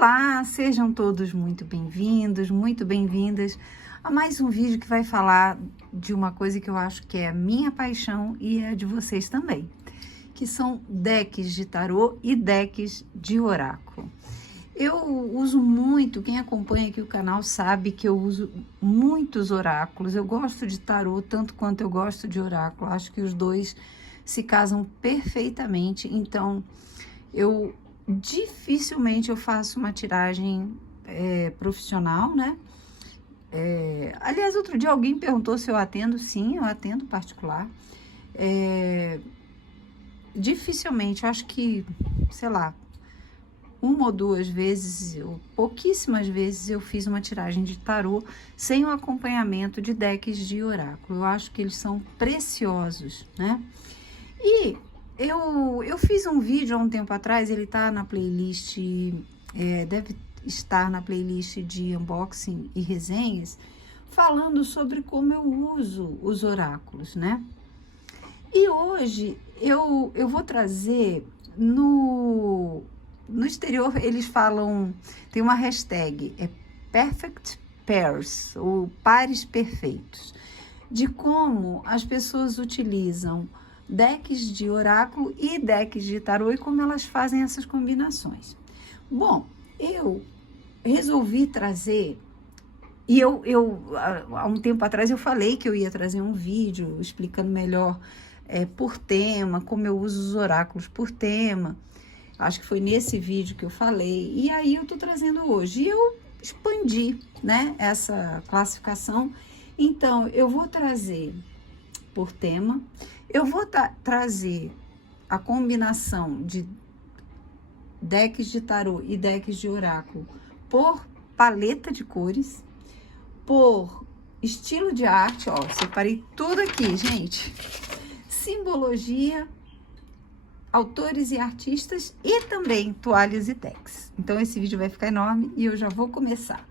Olá, sejam todos muito bem-vindos, muito bem-vindas a mais um vídeo que vai falar de uma coisa que eu acho que é a minha paixão e é a de vocês também, que são decks de tarô e decks de oráculo. Eu uso muito, quem acompanha aqui o canal sabe que eu uso muitos oráculos. Eu gosto de tarô tanto quanto eu gosto de oráculo. Acho que os dois se casam perfeitamente. Então, dificilmente eu faço uma tiragem profissional, né? Aliás, outro dia alguém perguntou se eu atendo. Sim, eu atendo particular. Dificilmente, eu acho que, sei lá, uma ou duas vezes, ou pouquíssimas vezes, eu fiz uma tiragem de tarô sem o acompanhamento de decks de oráculo. Eu acho que eles são preciosos, né? E eu fiz um vídeo há um tempo atrás, ele tá na playlist, deve estar na playlist de unboxing e resenhas, falando sobre como eu uso os oráculos, né? E hoje eu vou trazer no exterior, eles falam, tem uma hashtag, Perfect Pairs, ou pares perfeitos, de como as pessoas utilizam decks de oráculo e decks de tarô e como elas fazem essas combinações. Bom, eu resolvi trazer, e há um tempo atrás eu falei que eu ia trazer um vídeo explicando melhor por tema, como eu uso os oráculos por tema. Acho que foi nesse vídeo que eu falei, e aí eu tô trazendo hoje. E eu expandi, né, essa classificação. Então, eu vou trazer por tema, eu vou trazer a combinação de decks de tarô e decks de oráculo por paleta de cores, por estilo de arte, ó, separei tudo aqui, gente. Simbologia, autores e artistas e também toalhas e decks. Então esse vídeo vai ficar enorme e eu já vou começar.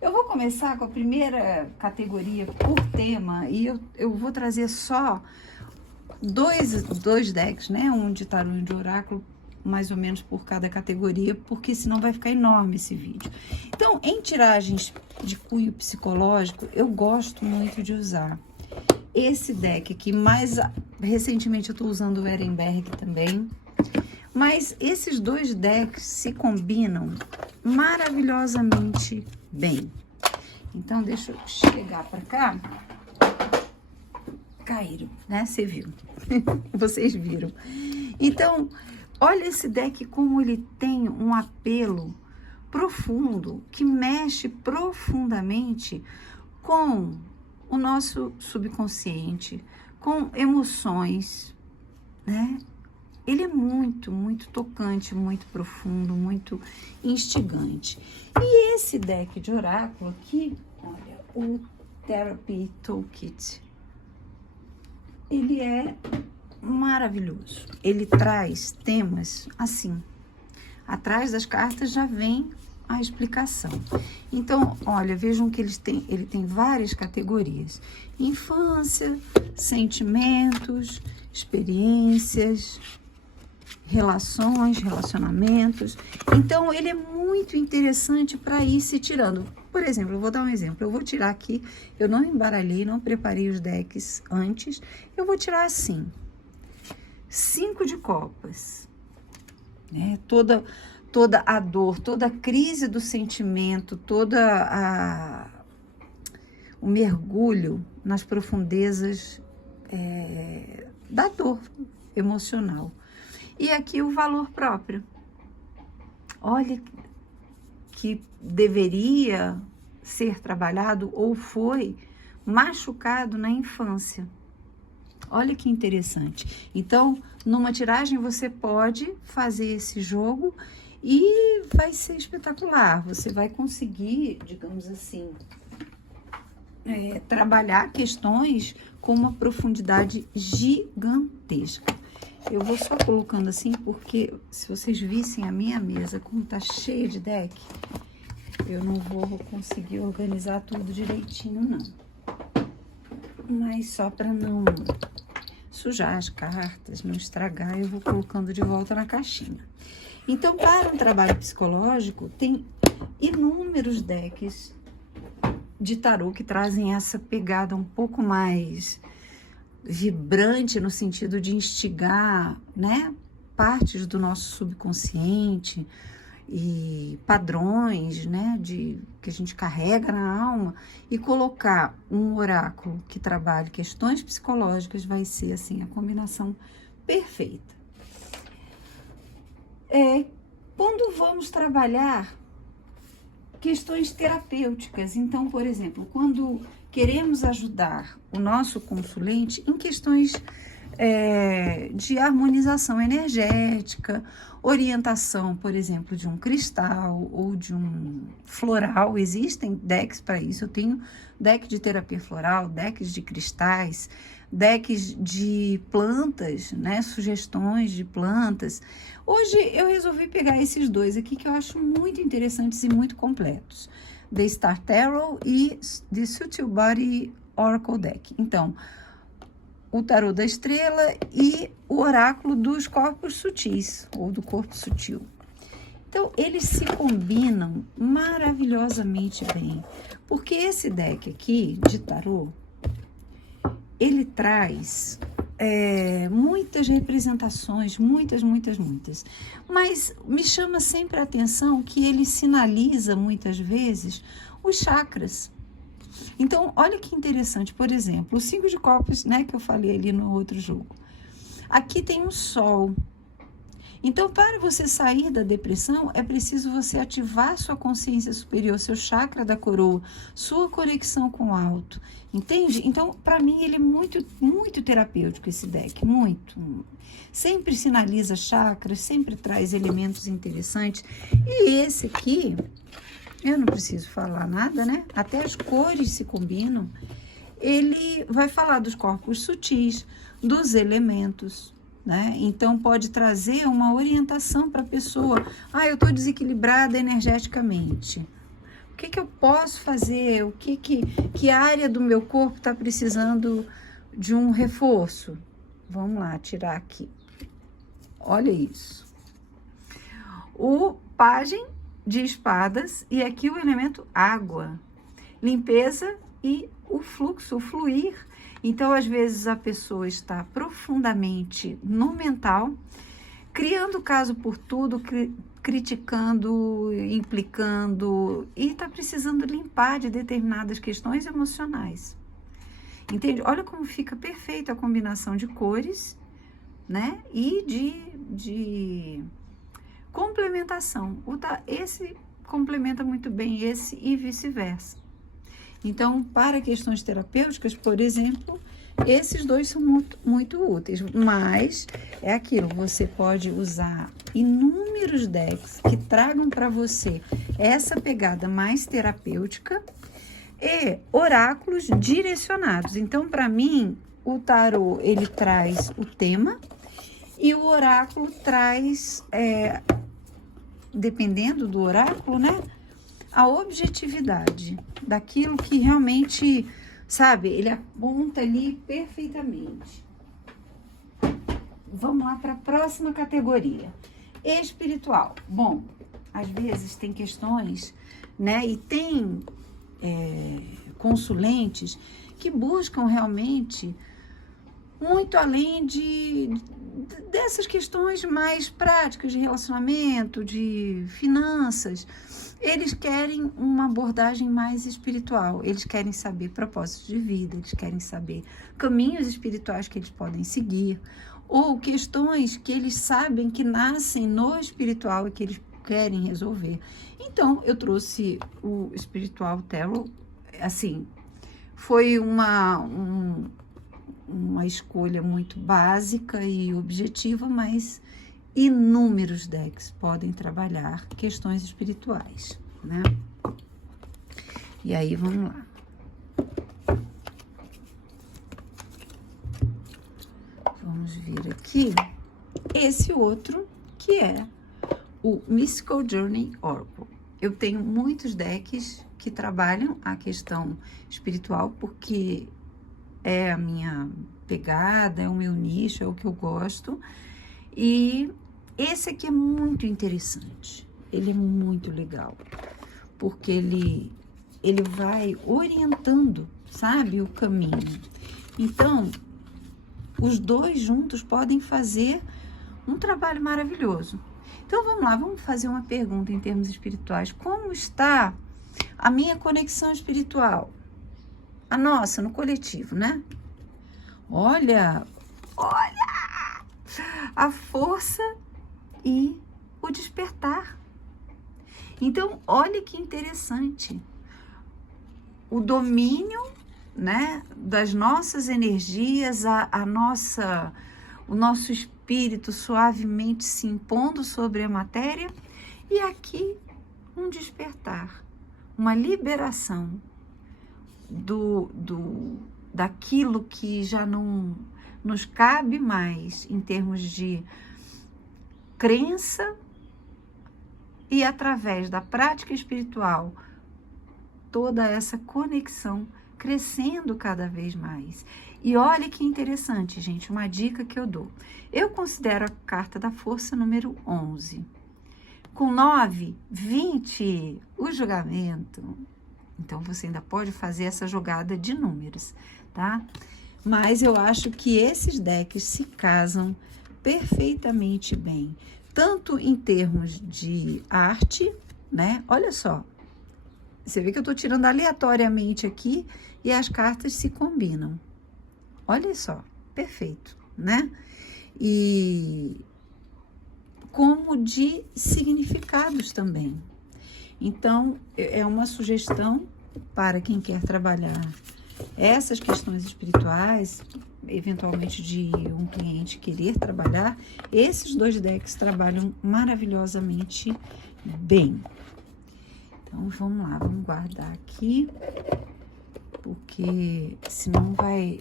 Eu vou começar com a primeira categoria por tema e eu vou trazer só dois decks, né? Um de tarô e um de oráculo, mais ou menos por cada categoria, porque senão vai ficar enorme esse vídeo. Então, em tiragens de cunho psicológico, eu gosto muito de usar esse deck aqui, mais recentemente eu tô usando o Ehrenberg também, mas esses dois decks se combinam maravilhosamente bem. Então, deixa eu chegar pra cá. Caíram, né? Você viu. Vocês viram. Então, olha esse deck como ele tem um apelo profundo, que mexe profundamente com o nosso subconsciente, com emoções, né? Ele é muito, muito tocante, muito profundo, muito instigante. E esse deck de oráculo aqui, olha, o Therapy Toolkit, ele é maravilhoso. Ele traz temas assim. Atrás das cartas já vem a explicação. Então, olha, vejam que ele tem várias categorias: infância, sentimentos, experiências, relações, relacionamentos. Então, ele é muito interessante para ir se tirando. Por exemplo, eu vou dar um exemplo. Eu vou tirar aqui, eu não embaralhei, não preparei os decks antes. Eu vou tirar assim: 5 de copas, né? Toda a dor, toda a crise do sentimento, o mergulho nas profundezas da dor emocional. E aqui o valor próprio. Olha que deveria ser trabalhado ou foi machucado na infância. Olha que interessante. Então, numa tiragem você pode fazer esse jogo e vai ser espetacular. Você vai conseguir, digamos assim, trabalhar questões com uma profundidade gigantesca. Eu vou só colocando assim, porque se vocês vissem a minha mesa como tá cheia de deck, eu não vou conseguir organizar tudo direitinho, não. Mas só para não sujar as cartas, não estragar, eu vou colocando de volta na caixinha. Então, para um trabalho psicológico, tem inúmeros decks de tarô que trazem essa pegada um pouco mais vibrante, no sentido de instigar, né, partes do nosso subconsciente e padrões, né, que a gente carrega na alma, e colocar um oráculo que trabalhe questões psicológicas vai ser, assim, a combinação perfeita. Quando vamos trabalhar questões terapêuticas, então, por exemplo, quando queremos ajudar o nosso consulente em questões de harmonização energética, orientação, por exemplo, de um cristal ou de um floral, existem decks para isso. Eu tenho deck de terapia floral, decks de cristais, decks de plantas, né, sugestões de plantas. Hoje eu resolvi pegar esses dois aqui que eu acho muito interessantes e muito completos, The Star Tarot e The Subtle Body Oracle Deck. Então, o tarô da estrela e o oráculo dos corpos sutis, ou do corpo sutil. Então, eles se combinam maravilhosamente bem, porque esse deck aqui de tarô, ele traz muitas representações, muitas, mas me chama sempre a atenção que ele sinaliza muitas vezes os chakras. Então, olha que interessante, por exemplo, o 5 de copas, né, que eu falei ali no outro jogo. Aqui tem um sol. Então, para você sair da depressão, é preciso você ativar sua consciência superior, seu chakra da coroa, sua conexão com o alto, entende? Então, para mim, ele é muito terapêutico, esse deck, muito. Sempre sinaliza chakras, sempre traz elementos interessantes. E esse aqui, eu não preciso falar nada, né? Até as cores se combinam. Ele vai falar dos corpos sutis, dos elementos, né? Então, pode trazer uma orientação para a pessoa. Eu estou desequilibrada energeticamente. O que eu posso fazer? Que área do meu corpo está precisando de um reforço? Vamos lá, tirar aqui. Olha isso. O pajem de espadas e aqui o elemento água. Limpeza e o fluxo, o fluir. Então, às vezes, a pessoa está profundamente no mental, criando caso por tudo, criticando, implicando, e está precisando limpar de determinadas questões emocionais. Entende? Olha como fica perfeita a combinação de cores, né? E de complementação. Esse complementa muito bem esse e vice-versa. Então, para questões terapêuticas, por exemplo, esses dois são muito úteis, mas é aquilo, você pode usar inúmeros decks que tragam para você essa pegada mais terapêutica e oráculos direcionados. Então, para mim, o tarô, ele traz o tema e o oráculo traz, dependendo do oráculo, né, a objetividade daquilo que realmente, sabe, ele aponta ali perfeitamente. Vamos lá para a próxima categoria, espiritual. Bom, às vezes tem questões, né, e tem consulentes que buscam realmente muito além dessas questões mais práticas de relacionamento, de finanças. Eles querem uma abordagem mais espiritual, eles querem saber propósitos de vida, eles querem saber caminhos espirituais que eles podem seguir, ou questões que eles sabem que nascem no espiritual e que eles querem resolver. Então, eu trouxe o Spiritual Tarot, assim, foi uma escolha muito básica e objetiva, mas inúmeros decks podem trabalhar questões espirituais, né? E aí, vamos lá. Vamos ver aqui esse outro, que é o Mystical Journey Oracle. Eu tenho muitos decks que trabalham a questão espiritual, porque é a minha pegada, é o meu nicho, é o que eu gosto. E Esse aqui é muito interessante, ele é muito legal, porque ele vai orientando, sabe, o caminho. Então, os dois juntos podem fazer um trabalho maravilhoso. Então, vamos lá, vamos fazer uma pergunta em termos espirituais. Como está a minha conexão espiritual? A nossa, no coletivo, né? Olha a força e o despertar. Então, olha que interessante. O domínio, né, das nossas energias, o nosso espírito suavemente se impondo sobre a matéria, e aqui um despertar, uma liberação daquilo que já não nos cabe mais em termos de crença, e através da prática espiritual, toda essa conexão crescendo cada vez mais. E olha que interessante, gente, uma dica que eu dou. Eu considero a carta da força número 11. Com 9, 20, o julgamento. Então, você ainda pode fazer essa jogada de números, tá? Mas eu acho que esses decks se casam perfeitamente bem, tanto em termos de arte, né? Olha só, você vê que eu tô tirando aleatoriamente aqui e as cartas se combinam. Olha só, perfeito, né? E como de significados também. Então, é uma sugestão para quem quer trabalhar essas questões espirituais, eventualmente de um cliente querer trabalhar, esses dois decks trabalham maravilhosamente bem. Então, vamos lá, vamos guardar aqui, porque senão vai...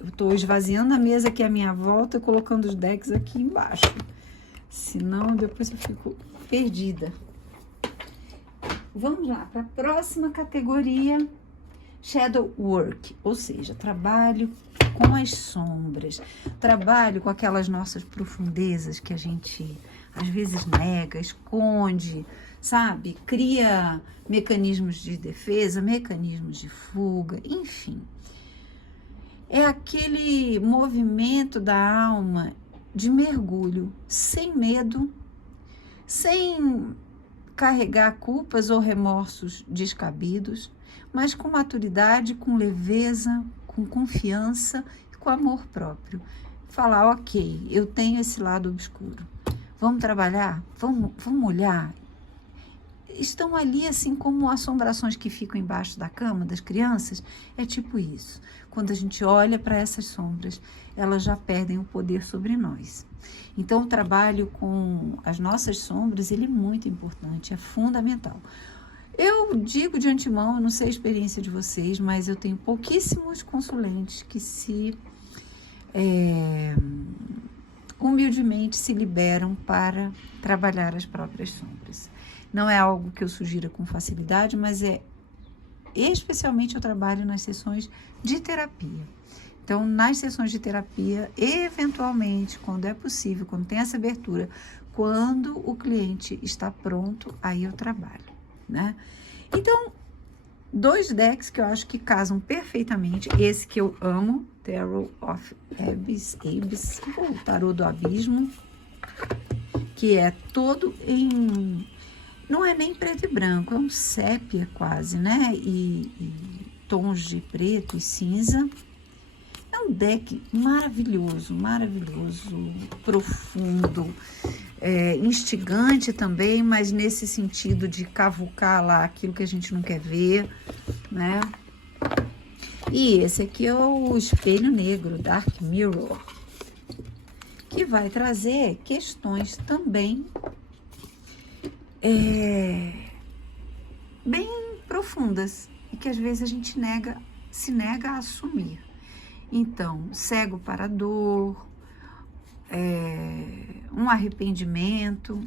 Eu tô esvaziando a mesa aqui à minha volta, colocando os decks aqui embaixo. Senão, depois eu fico perdida. Vamos lá para a próxima categoria, Shadow Work, ou seja, trabalho com as sombras, trabalho com aquelas nossas profundezas que a gente às vezes nega, esconde, sabe? Cria mecanismos de defesa, mecanismos de fuga, enfim. É aquele movimento da alma de mergulho, sem medo, sem carregar culpas ou remorsos descabidos, mas com maturidade, com leveza, com confiança e com amor próprio. Falar, ok, eu tenho esse lado obscuro. Vamos trabalhar? Vamos olhar? Estão ali assim como assombrações que ficam embaixo da cama das crianças. É tipo isso. Quando a gente olha para essas sombras, elas já perdem o poder sobre nós. Então, o trabalho com as nossas sombras, ele é muito importante, é fundamental. Eu digo de antemão, eu não sei a experiência de vocês, mas eu tenho pouquíssimos consulentes que humildemente se liberam para trabalhar as próprias sombras. Não é algo que eu sugira com facilidade, mas especialmente eu trabalho nas sessões de terapia. Então, nas sessões de terapia, eventualmente, quando é possível, quando tem essa abertura, quando o cliente está pronto, aí eu trabalho, né? Então, dois decks que eu acho que casam perfeitamente, esse que eu amo, Tarot of Abyss, o Tarot do Abismo, que é todo em... Não é nem preto e branco, é um sépia quase, né? E tons de preto e cinza. É um deck maravilhoso, profundo, instigante também, mas nesse sentido de cavucar lá aquilo que a gente não quer ver, né? E esse aqui é o Espelho Negro, Dark Mirror, que vai trazer questões também bem profundas e que às vezes a gente se nega a assumir. Então, cego para a dor, um arrependimento,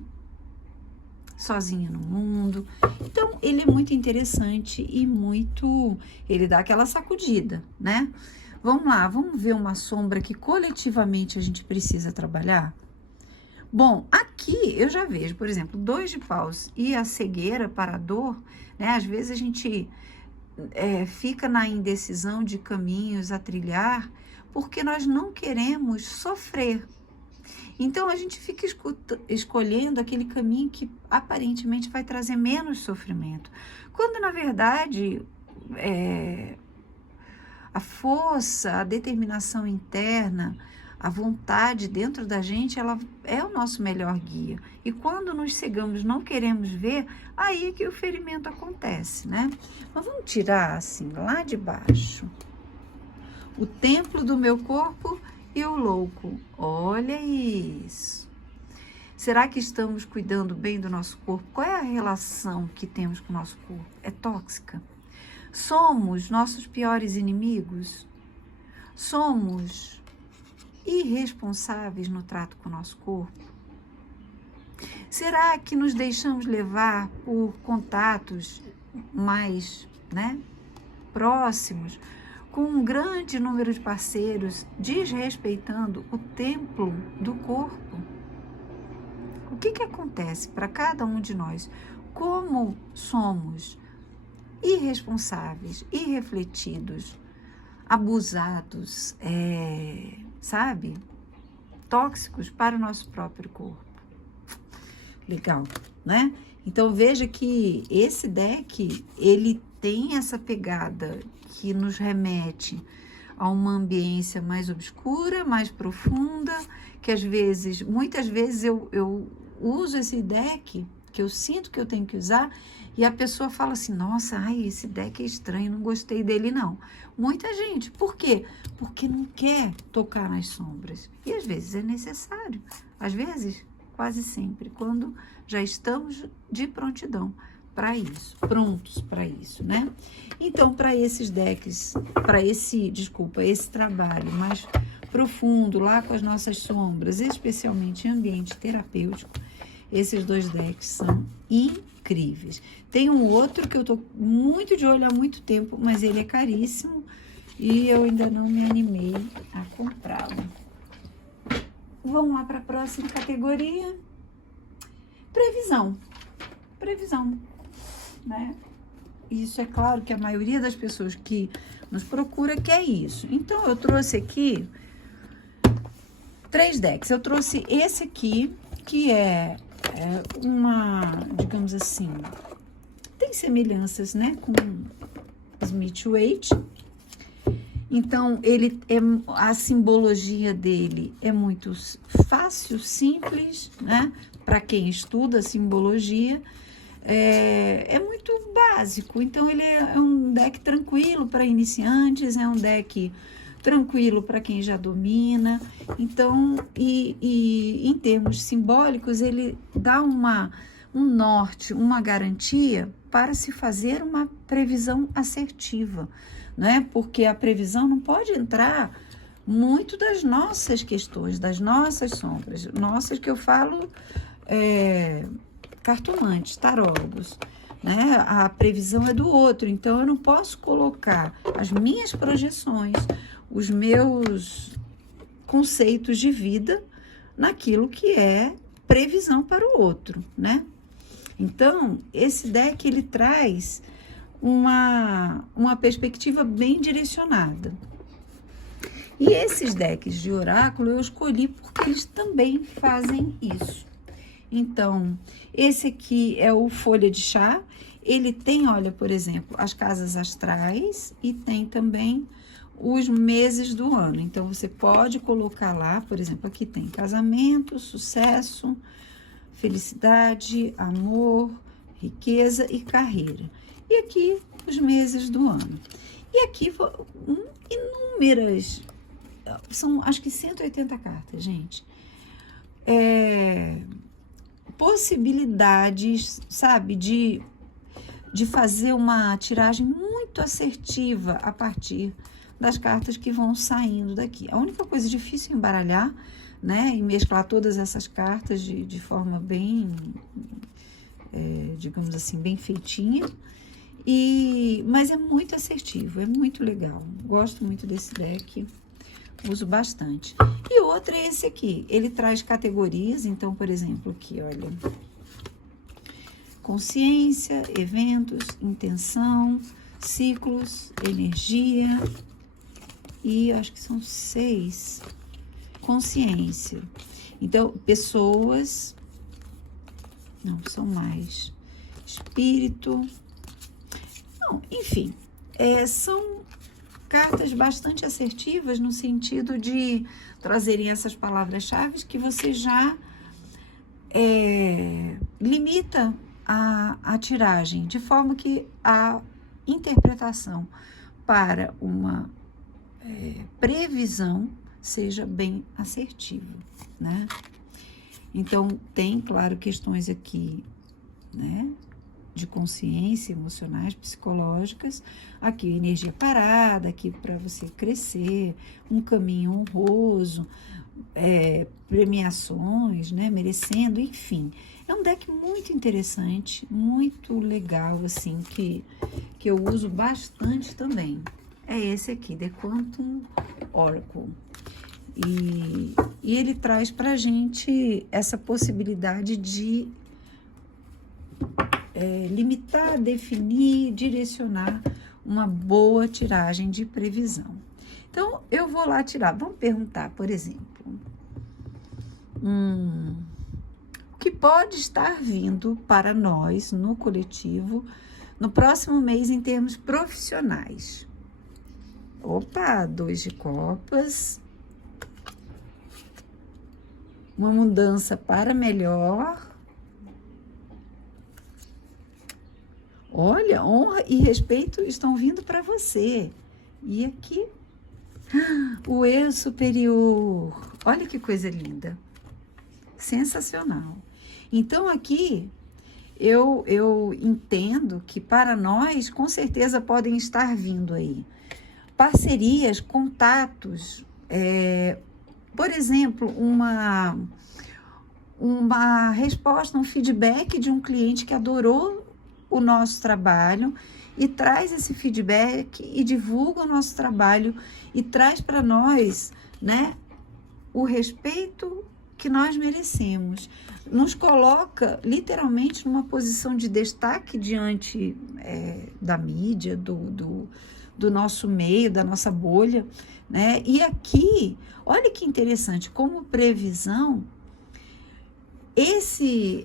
sozinho no mundo. Então, ele é muito interessante e ele dá aquela sacudida, né? Vamos lá, vamos ver uma sombra que coletivamente a gente precisa trabalhar? Bom, aqui eu já vejo, por exemplo, 2 de paus e a cegueira para a dor, né? Às vezes a gente fica na indecisão de caminhos a trilhar porque nós não queremos sofrer. Então a gente fica escolhendo aquele caminho que aparentemente vai trazer menos sofrimento, quando na verdade a força, a determinação interna, a vontade dentro da gente, ela é o nosso melhor guia. E quando nos cegamos, não queremos ver, aí é que o ferimento acontece, né? Mas vamos tirar assim, lá de baixo. O templo do meu corpo e o louco. Olha isso. Será que estamos cuidando bem do nosso corpo? Qual é a relação que temos com o nosso corpo? É tóxica? Somos nossos piores inimigos? Somos irresponsáveis no trato com o nosso corpo? Será que nos deixamos levar por contatos mais, próximos, com um grande número de parceiros, desrespeitando o templo do corpo? O que acontece para cada um de nós? Como somos irresponsáveis, irrefletidos, abusados, tóxicos para o nosso próprio corpo. Legal, né? Então veja que esse deck, ele tem essa pegada que nos remete a uma ambiência mais obscura, mais profunda, que muitas vezes eu uso esse deck, que eu sinto que eu tenho que usar, e a pessoa fala assim, nossa, esse deck é estranho, não gostei dele não. Muita gente, por quê? Porque não quer tocar nas sombras. E às vezes é necessário, às vezes, quase sempre, quando já estamos de prontidão para isso, prontos para isso, né? Então, para esses decks, esse trabalho mais profundo, lá com as nossas sombras, especialmente em ambiente terapêutico, esses 2 decks são incríveis. Tem um outro que eu tô muito de olho há muito tempo, mas ele é caríssimo e eu ainda não me animei a comprá-lo. Vamos lá para a próxima categoria. Previsão, né? Isso é claro que a maioria das pessoas que nos procura quer isso. Então, eu trouxe aqui 3 decks. Eu trouxe esse aqui, que é digamos assim, tem semelhanças, né, com Smith-Waite. Então, a simbologia dele é muito fácil, simples, né, para quem estuda simbologia. É muito básico, então ele é um deck tranquilo para iniciantes, é um deck tranquilo para quem já domina. Então, e em termos simbólicos, ele dá um norte, uma garantia para se fazer uma previsão assertiva, né? Porque a previsão não pode entrar muito das nossas questões, das nossas sombras, nossas que eu falo cartomantes, tarólogos, né? A previsão é do outro, então eu não posso colocar as minhas projeções, os meus conceitos de vida naquilo que é previsão para o outro, né? Então, esse deck, ele traz uma perspectiva bem direcionada. E esses decks de oráculo eu escolhi porque eles também fazem isso. Então, esse aqui é o Folha de Chá. Ele tem, olha, por exemplo, as casas astrais e tem também os meses do ano. Então, você pode colocar lá, por exemplo, aqui tem casamento, sucesso, felicidade, amor, riqueza e carreira. E aqui, os meses do ano. E aqui, inúmeras, são acho que 180 cartas, gente. Possibilidades, sabe, de fazer uma tiragem muito assertiva a partir das cartas que vão saindo daqui. A única coisa difícil é embaralhar, né, e mesclar todas essas cartas de forma bem, digamos assim, bem feitinha, mas é muito assertivo, é muito legal. Gosto muito desse deck, uso bastante. E outro é esse aqui, ele traz categorias, então, por exemplo, aqui, olha, consciência, eventos, intenção, ciclos, energia, e acho que são 6, consciência. Então, pessoas, não, são mais, espírito, não, enfim, são cartas bastante assertivas no sentido de trazerem essas palavras-chave que você já limita a tiragem, de forma que a interpretação para uma previsão seja bem assertiva, né? Então, tem, claro, questões aqui, né, de consciência, emocionais, psicológicas, aqui energia parada, aqui para você crescer, um caminho honroso, premiações, né, merecendo, enfim. É um deck muito interessante, muito legal, assim, que eu uso bastante também. É esse aqui, The Quantum Oracle. E ele traz pra gente essa possibilidade de limitar, definir, direcionar uma boa tiragem de previsão. Então, eu vou lá tirar. Vamos perguntar, por exemplo, o que pode estar vindo para nós, no coletivo, no próximo mês, em termos profissionais. Opa, 2 de copas. Uma mudança para melhor. Olha, honra e respeito estão vindo para você. E aqui, o eu superior. Olha que coisa linda. Sensacional. Então, aqui, eu entendo que para nós, com certeza, podem estar vindo aí parcerias, contatos, por exemplo, uma resposta, um feedback de um cliente que adorou o nosso trabalho e traz esse feedback e divulga o nosso trabalho e traz para nós, né, o respeito que nós merecemos. Nos coloca literalmente numa posição de destaque diante da mídia, do nosso meio, da nossa bolha, né? E aqui, olha que interessante, como previsão, esse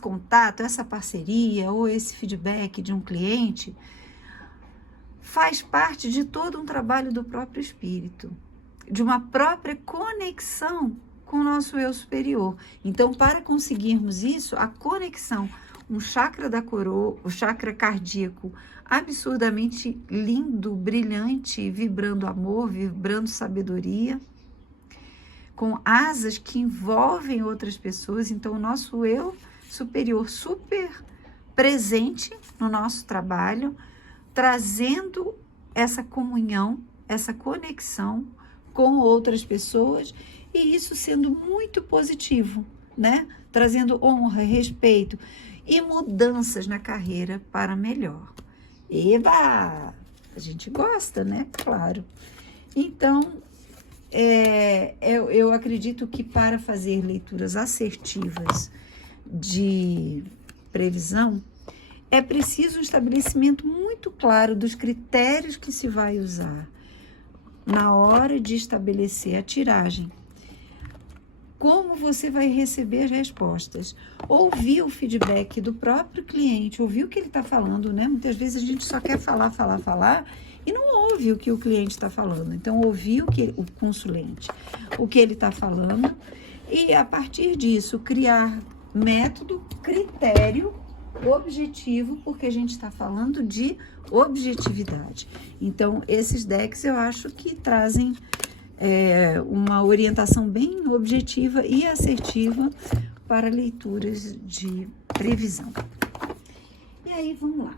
contato, essa parceria ou esse feedback de um cliente faz parte de todo um trabalho do próprio espírito, de uma própria conexão com o nosso eu superior. Então, para conseguirmos isso, a conexão, um chakra da coroa, o chakra cardíaco absurdamente lindo, brilhante, vibrando amor, vibrando sabedoria, com asas que envolvem outras pessoas. Então, o nosso eu superior super presente no nosso trabalho, trazendo essa comunhão, essa conexão com outras pessoas, e isso sendo muito positivo, né? Trazendo honra, respeito e mudanças na carreira para melhor. Eba! A gente gosta, né? Claro. Então, eu acredito que para fazer leituras assertivas de previsão, é preciso um estabelecimento muito claro dos critérios que se vai usar na hora de estabelecer a tiragem. Como você vai receber as respostas? Ouvir o feedback do próprio cliente, ouvir o que ele está falando, né? Muitas vezes a gente só quer falar e não ouve o que o cliente está falando. Então, ouvir o consulente, o que ele está falando, e a partir disso, criar método, critério, objetivo, porque a gente está falando de objetividade. Então, esses decks eu acho que trazem uma orientação bem objetiva e assertiva para leituras de previsão. E aí, vamos lá.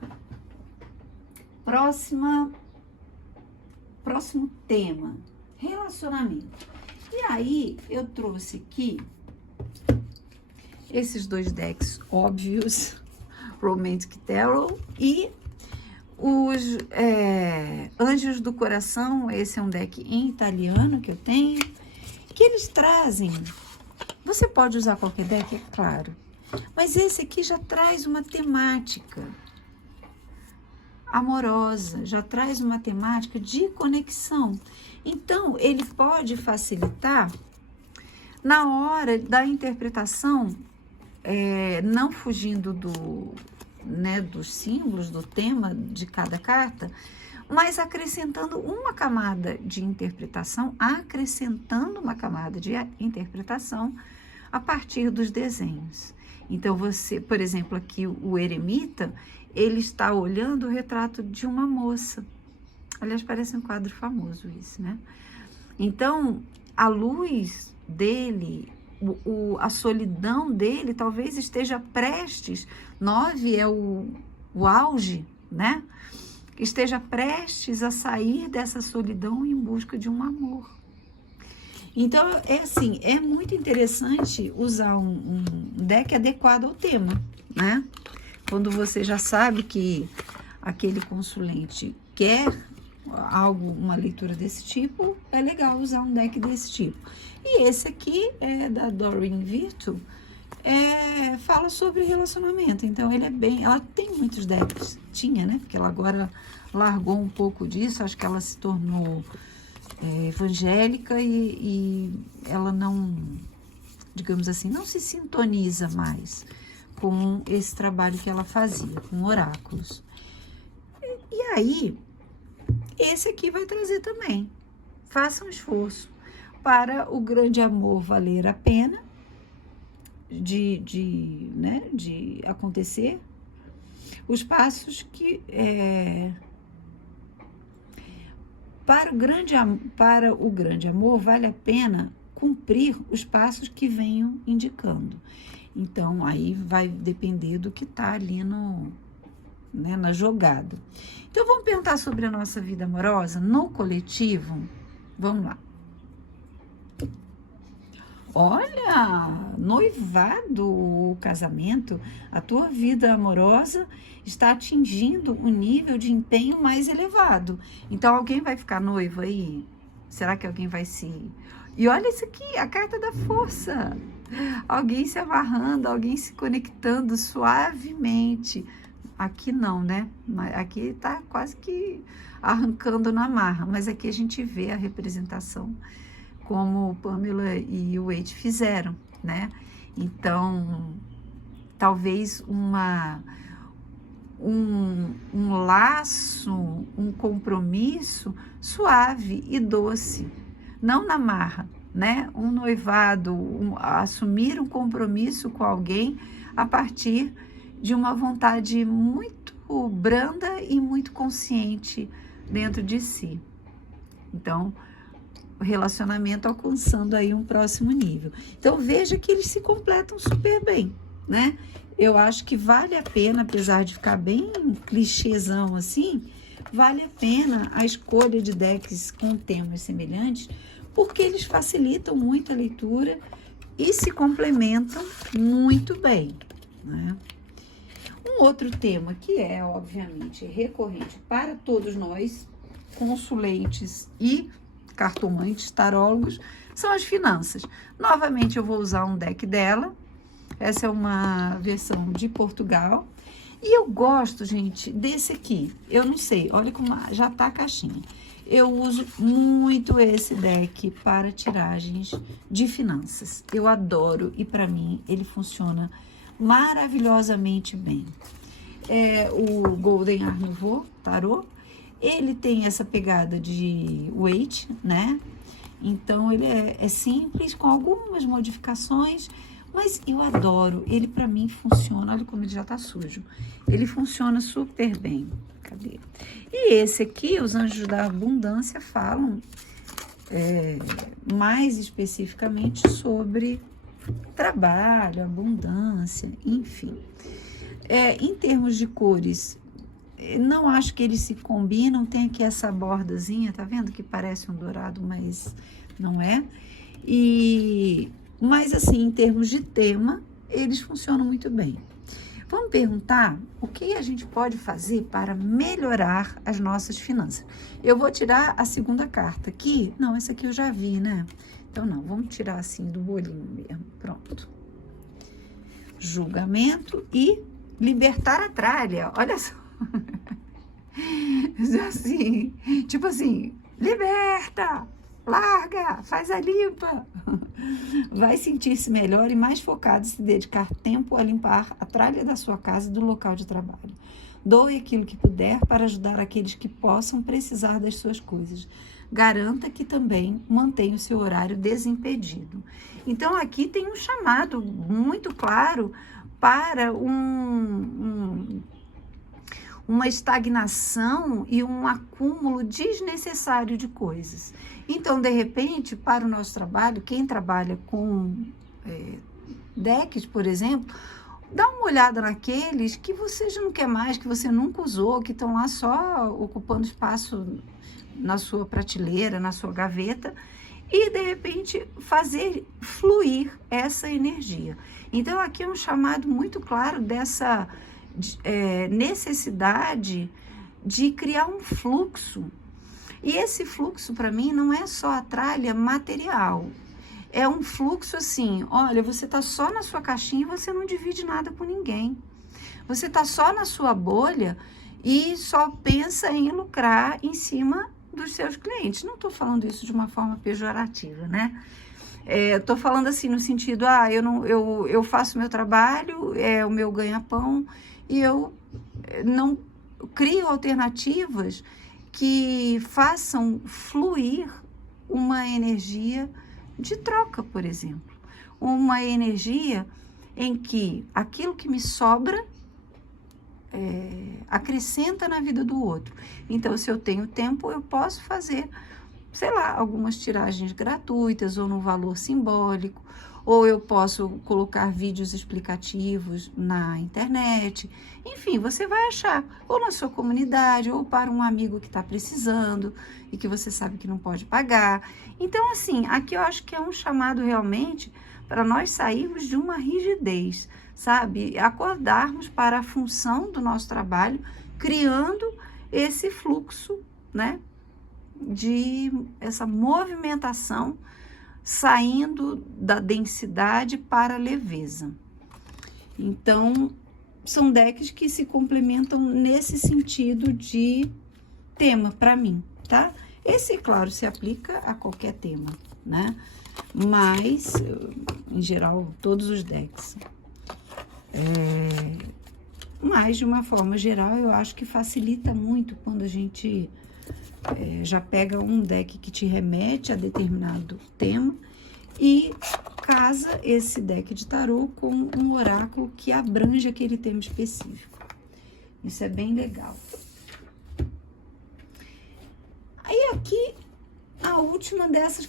Próximo tema, relacionamento. E aí, eu trouxe aqui esses 2 decks óbvios, Romantic Tarot e Os Anjos do Coração, esse é um deck em italiano que eu tenho, que eles trazem. Você pode usar qualquer deck, é claro, mas esse aqui já traz uma temática amorosa, já traz uma temática de conexão. Então, ele pode facilitar na hora da interpretação, não fugindo dos símbolos, do tema de cada carta, mas acrescentando uma camada de interpretação, a partir dos desenhos. Então, você, por exemplo, aqui o eremita, ele está olhando o retrato de uma moça. Aliás, parece um quadro famoso isso, né? Então, a luz dele, a solidão dele talvez esteja prestes, 9 é o auge, né? Esteja prestes a sair dessa solidão em busca de um amor. Então, é muito interessante usar um deck adequado ao tema, né? Quando você já sabe que aquele consulente quer uma leitura desse tipo, é legal usar um deck desse tipo. E esse aqui é da Doreen Virtue, fala sobre relacionamento. Então, ela tem muitos decks, tinha, né? Porque ela agora largou um pouco disso, acho que ela se tornou evangélica e ela não, digamos assim, não se sintoniza mais com esse trabalho que ela fazia, com oráculos. E aí, esse aqui vai trazer também. Faça um esforço para o grande amor valer a pena de acontecer. Os passos que... Para o grande amor, vale a pena cumprir os passos que venham indicando. Então, aí vai depender do que está ali na jogada. Então, vamos pensar sobre a nossa vida amorosa no coletivo? Vamos lá. Olha, noivado, casamento, a tua vida amorosa está atingindo um nível de empenho mais elevado. Então, alguém vai ficar noivo aí? Será que alguém vai se... E olha isso aqui, a carta da força. Alguém se amarrando, alguém se conectando suavemente. Aqui não, né? Aqui tá quase que arrancando na marra, mas aqui a gente vê a representação como Pamela e o Waite fizeram, né? Então, talvez um laço, um compromisso suave e doce, não na marra, né? Um noivado, assumir um compromisso com alguém a partir de uma vontade muito branda e muito consciente dentro de si. Então, o relacionamento alcançando aí um próximo nível. Então, veja que eles se completam super bem, né? Eu acho que vale a pena, apesar de ficar bem clichêzão assim, vale a pena a escolha de decks com temas semelhantes, porque eles facilitam muito a leitura e se complementam muito bem, né? Um outro tema que é, obviamente, recorrente para todos nós, consulentes e cartomantes, tarólogos, são as finanças. Novamente, eu vou usar um deck dela. Essa é uma versão de Portugal. E eu gosto, gente, desse aqui. Eu não sei, olha como já tá a caixinha. Eu uso muito esse deck para tiragens de finanças. Eu adoro e para mim ele funciona maravilhosamente bem. É o Golden Art Nouveau Tarot. Ele tem essa pegada de Waite, né? Então, ele é simples, com algumas modificações, mas eu adoro. Ele, para mim, funciona... Olha como ele já tá sujo. Ele funciona super bem. Cadê? E esse aqui, os Anjos da Abundância falam mais especificamente sobre trabalho, abundância, enfim. Em termos de cores... Não acho que eles se combinam, tem aqui essa bordazinha, tá vendo? Que parece um dourado, mas não é. Mas assim, em termos de tema, eles funcionam muito bem. Vamos perguntar o que a gente pode fazer para melhorar as nossas finanças. Eu vou tirar a segunda carta aqui. Não, essa aqui eu já vi, né? Então, não, vamos tirar assim do bolinho mesmo. Pronto. Julgamento e libertar a tralha. Olha só. Assim, tipo assim, liberta, larga, faz a limpa. Vai sentir-se melhor e mais focado em se dedicar tempo a limpar a tralha da sua casa e do local de trabalho. Doe aquilo que puder para ajudar aqueles que possam precisar das suas coisas. Garanta que também mantenha o seu horário desimpedido. Então, aqui tem um chamado muito claro para uma estagnação e um acúmulo desnecessário de coisas. Então, de repente, para o nosso trabalho, quem trabalha com decks, por exemplo, dá uma olhada naqueles que você já não quer mais, que você nunca usou, que estão lá só ocupando espaço na sua prateleira, na sua gaveta, e, de repente, fazer fluir essa energia. Então, aqui é um chamado muito claro dessa necessidade de criar um fluxo. E esse fluxo, para mim, não é só a tralha material. É um fluxo assim, olha, você está só na sua caixinha e você não divide nada com ninguém. Você está só na sua bolha e só pensa em lucrar em cima dos seus clientes. Não estou falando isso de uma forma pejorativa, né? Estou falando assim no sentido, eu faço meu trabalho, é o meu ganha-pão, e eu não crio alternativas que façam fluir uma energia de troca, por exemplo. Uma energia em que aquilo que me sobra acrescenta na vida do outro. Então, se eu tenho tempo, eu posso fazer, sei lá, algumas tiragens gratuitas ou no valor simbólico, ou eu posso colocar vídeos explicativos na internet. Enfim, você vai achar, ou na sua comunidade, ou para um amigo que está precisando e que você sabe que não pode pagar. Então, assim, aqui eu acho que é um chamado realmente para nós sairmos de uma rigidez, sabe? Acordarmos para a função do nosso trabalho, criando esse fluxo, né? De essa movimentação, saindo da densidade para a leveza. Então, são decks que se complementam nesse sentido de tema para mim, tá? Esse, claro, se aplica a qualquer tema, né? Mas, em geral, todos os decks. Mas, de uma forma geral, eu acho que facilita muito quando a gente já pega um deck que te remete a determinado tema e casa esse deck de tarô com um oráculo que abrange aquele tema específico. Isso é bem legal. Aí aqui, a última dessas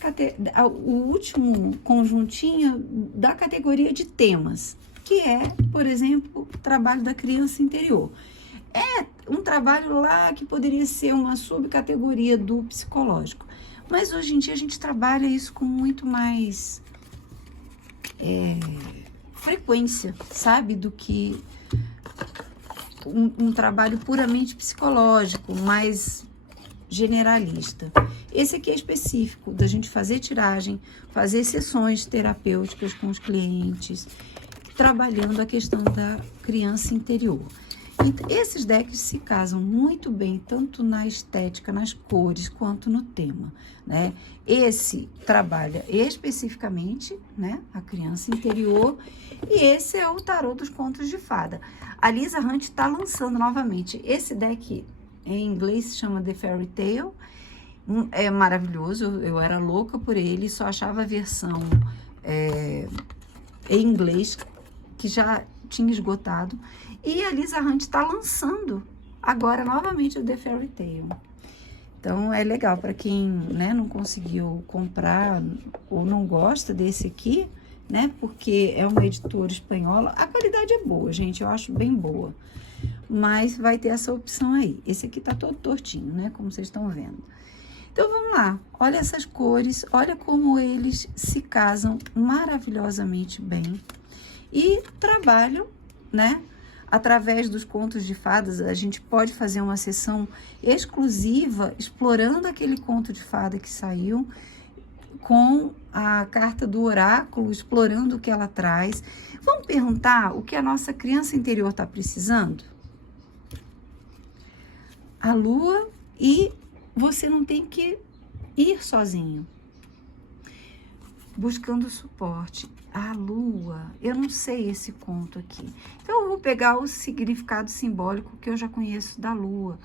o último conjuntinho da categoria de temas, que é, por exemplo, o trabalho da criança interior. É um trabalho lá que poderia ser uma subcategoria do psicológico. Mas hoje em dia a gente trabalha isso com muito mais frequência, sabe? Do que um trabalho puramente psicológico, mais generalista. Esse aqui é específico, da gente fazer tiragem, fazer sessões terapêuticas com os clientes, trabalhando a questão da criança interior. Esses decks se casam muito bem, tanto na estética, nas cores, quanto no tema, né? Esse trabalha especificamente, né, a criança interior, e esse é o tarô dos contos de fada. A Lisa Hunt está lançando novamente. Esse deck em inglês se chama The Fairy Tale, é maravilhoso, eu era louca por ele, só achava a versão em inglês, que já tinha esgotado. E a Lisa Hunt está lançando agora novamente o The Fairy Tale. Então, é legal para quem, né, não conseguiu comprar ou não gosta desse aqui, né? Porque é uma editora espanhola. A qualidade é boa, gente, eu acho bem boa. Mas vai ter essa opção aí. Esse aqui tá todo tortinho, né? Como vocês estão vendo. Então, vamos lá. Olha essas cores, olha como eles se casam maravilhosamente bem. E trabalham, né, através dos contos de fadas, a gente pode fazer uma sessão exclusiva explorando aquele conto de fada que saiu, com a carta do oráculo, explorando o que ela traz. Vamos perguntar o que a nossa criança interior está precisando? A lua, e você não tem que ir sozinho. Buscando suporte. A lua, eu não sei esse conto aqui. Então, eu vou pegar o significado simbólico que eu já conheço da lua,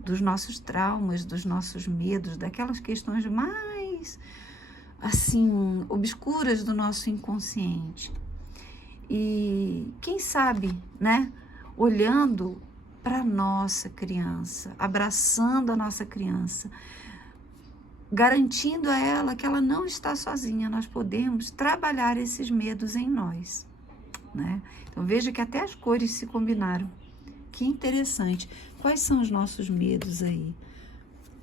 dos nossos traumas, dos nossos medos, daquelas questões mais, assim, obscuras do nosso inconsciente. E quem sabe, né, olhando para a nossa criança, abraçando a nossa criança, garantindo a ela que ela não está sozinha, nós podemos trabalhar esses medos em nós, né? Então, veja que até as cores se combinaram. Que interessante. Quais são os nossos medos aí?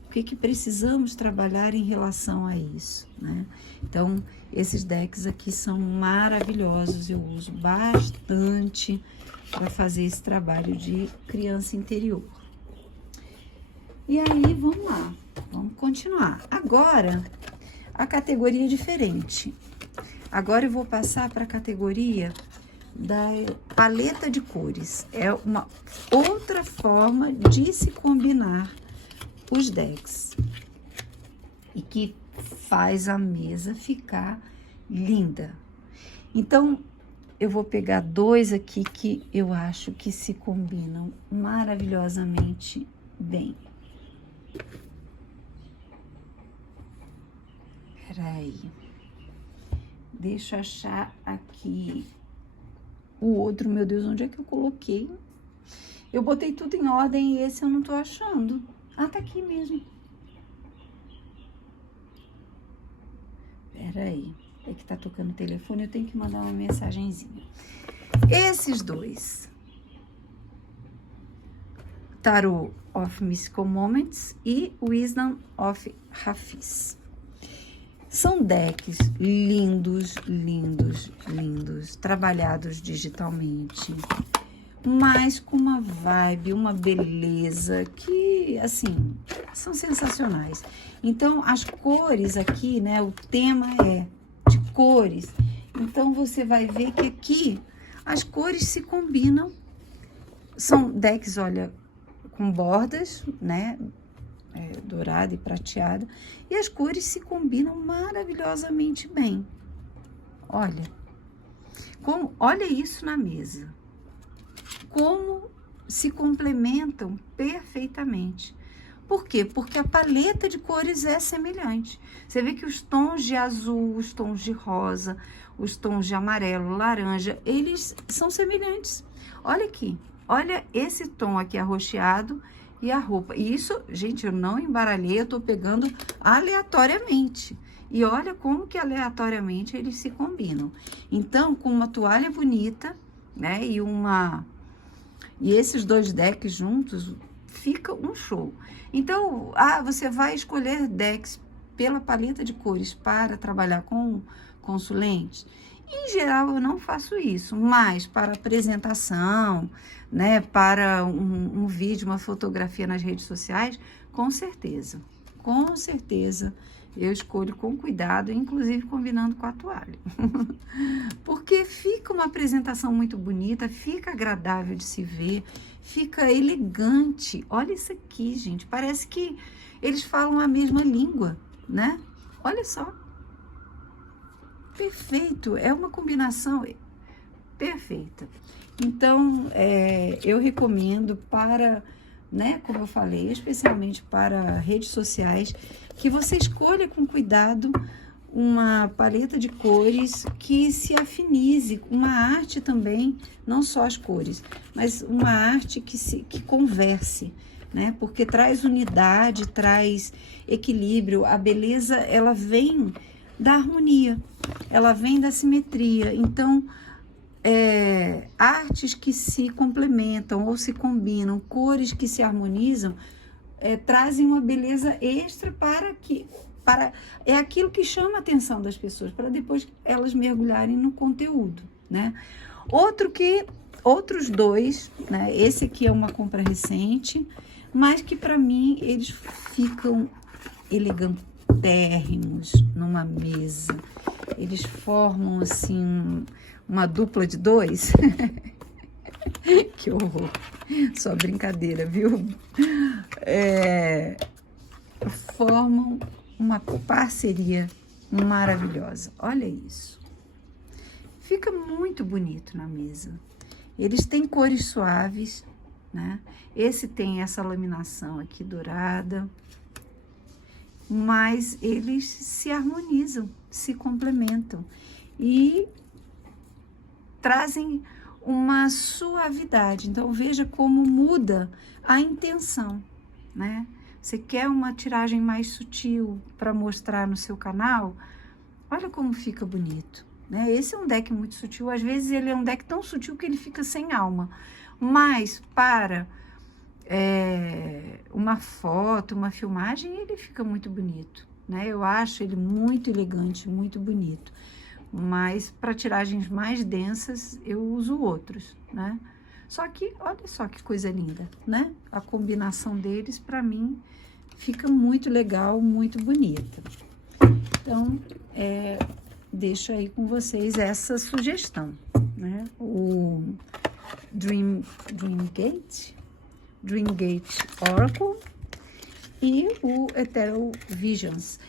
O que precisamos trabalhar em relação a isso, né? Então, esses decks aqui são maravilhosos, eu uso bastante para fazer esse trabalho de criança interior. E aí, vamos lá, vamos continuar. Agora, a categoria é diferente. Agora eu vou passar para a categoria da paleta de cores. É uma outra forma de se combinar os decks. E que faz a mesa ficar linda. Então, eu vou pegar dois aqui que eu acho que se combinam maravilhosamente bem. Peraí, deixa eu achar aqui o outro, meu Deus, onde é que eu coloquei? Eu botei tudo em ordem e esse eu não tô achando. Ah, tá aqui mesmo. Peraí, é que tá tocando o telefone, eu tenho que mandar uma mensagenzinha. Esses dois, Tarot of Mystical Moments e Wisdom of Hafiz. São decks lindos, lindos, lindos, trabalhados digitalmente, mas com uma vibe, uma beleza que, assim, são sensacionais. Então, as cores aqui, né, o tema é de cores, então você vai ver que aqui as cores se combinam. São decks, olha, com bordas, né, dourada e prateada, e as cores se combinam maravilhosamente bem. Olha, olha isso na mesa, como se complementam perfeitamente. Por quê? Porque a paleta de cores é semelhante. Você vê que os tons de azul, os tons de rosa, os tons de amarelo, laranja, eles são semelhantes. Olha aqui, olha esse tom aqui arroxeado e a roupa. E isso, gente, eu não embaralhei, eu tô pegando aleatoriamente. E olha como que aleatoriamente eles se combinam. Então, com uma toalha bonita, né, e esses dois decks juntos, fica um show. Então, você vai escolher decks pela paleta de cores para trabalhar com consulentes? Em geral, eu não faço isso, mas para apresentação, né, para um vídeo, uma fotografia nas redes sociais, com certeza, eu escolho com cuidado, inclusive combinando com a toalha. Porque fica uma apresentação muito bonita, fica agradável de se ver, fica elegante. Olha isso aqui, gente, parece que eles falam a mesma língua, né? Olha só. Perfeito, é uma combinação perfeita. Então, eu recomendo para, né, como eu falei, especialmente para redes sociais, que você escolha com cuidado uma paleta de cores que se afinize, uma arte também, não só as cores, mas uma arte que converse, né? Porque traz unidade, traz equilíbrio. A beleza, ela vem da harmonia, ela vem da simetria. Então, artes que se complementam ou se combinam, cores que se harmonizam, trazem uma beleza extra é aquilo que chama a atenção das pessoas, para depois elas mergulharem no conteúdo, né? Outro que outros dois, né? Esse aqui é uma compra recente, mas que para mim eles ficam elegantérrimos numa mesa. Eles formam assim uma dupla de dois. Que horror. Só brincadeira, viu? Formam uma parceria maravilhosa. Olha isso. Fica muito bonito na mesa. Eles têm cores suaves, né? Esse tem essa laminação aqui dourada, mas eles se harmonizam, se complementam e trazem uma suavidade. Então, veja como muda a intenção, né? Você quer uma tiragem mais sutil para mostrar no seu canal? Olha como fica bonito, né? Esse é um deck muito sutil. Às vezes ele é um deck tão sutil que ele fica sem alma. Mas para uma foto, uma filmagem, ele fica muito bonito, né? Eu acho ele muito elegante, muito bonito. Mas para tiragens mais densas, eu uso outros, né? Só que, olha só que coisa linda, né? A combinação deles, para mim, fica muito legal, muito bonita. Então, deixo aí com vocês essa sugestão, né? O Dreamgate Oracle e o Ethereal Visions.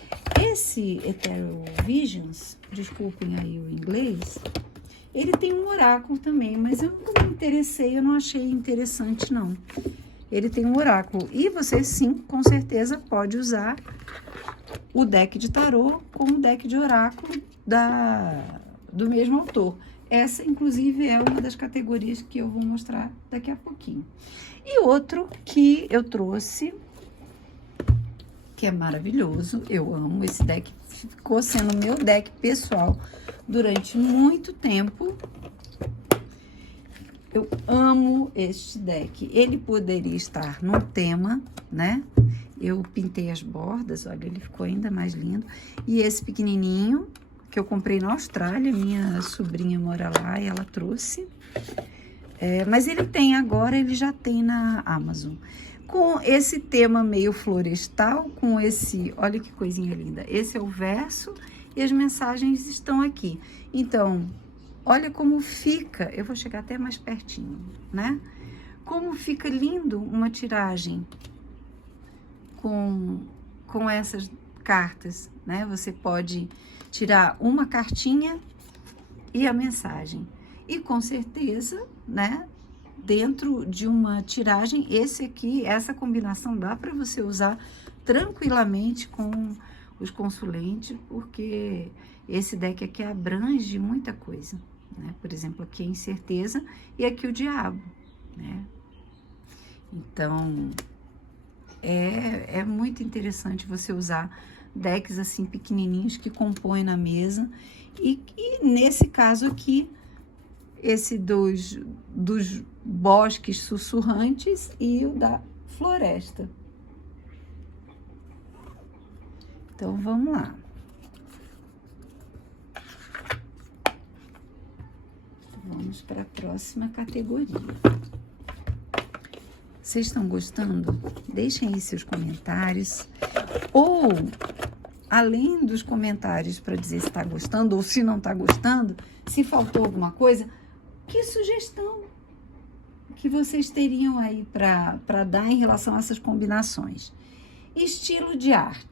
Esse Ethereal Visions, desculpem aí o inglês, ele tem um oráculo também, mas eu não me interessei, eu não achei interessante, não. Ele tem um oráculo. E você, sim, com certeza, pode usar o deck de tarô com o deck de oráculo do mesmo autor. Essa, inclusive, é uma das categorias que eu vou mostrar daqui a pouquinho. E outro que eu trouxe, que é maravilhoso, eu amo esse deck, ficou sendo meu deck pessoal durante muito tempo. Eu amo este deck. Ele poderia estar num tema, né? Eu pintei as bordas, olha, ele ficou ainda mais lindo. E esse pequenininho, que eu comprei na Austrália, minha sobrinha mora lá e ela trouxe. Mas ele tem agora, ele já tem na Amazon. Com esse tema meio florestal, com esse, olha que coisinha linda. Esse é o verso e as mensagens estão aqui. Então, olha como fica, eu vou chegar até mais pertinho, né? Como fica lindo uma tiragem com essas cartas, né? Você pode tirar uma cartinha e a mensagem. E com certeza, né? Dentro de uma tiragem, essa combinação dá para você usar tranquilamente com os consulentes, porque esse deck aqui abrange muita coisa, né? Por exemplo, aqui a incerteza e aqui o diabo, né? Então, é muito interessante você usar decks assim pequenininhos que compõem na mesa e nesse caso aqui, esse dos bosques sussurrantes e o da floresta. Então, vamos lá. Vamos para a próxima categoria. Vocês estão gostando? Deixem aí seus comentários. Ou, além dos comentários para dizer se está gostando ou se não está gostando, se faltou alguma coisa, que sugestão que vocês teriam aí para dar em relação a essas combinações? Estilo de arte.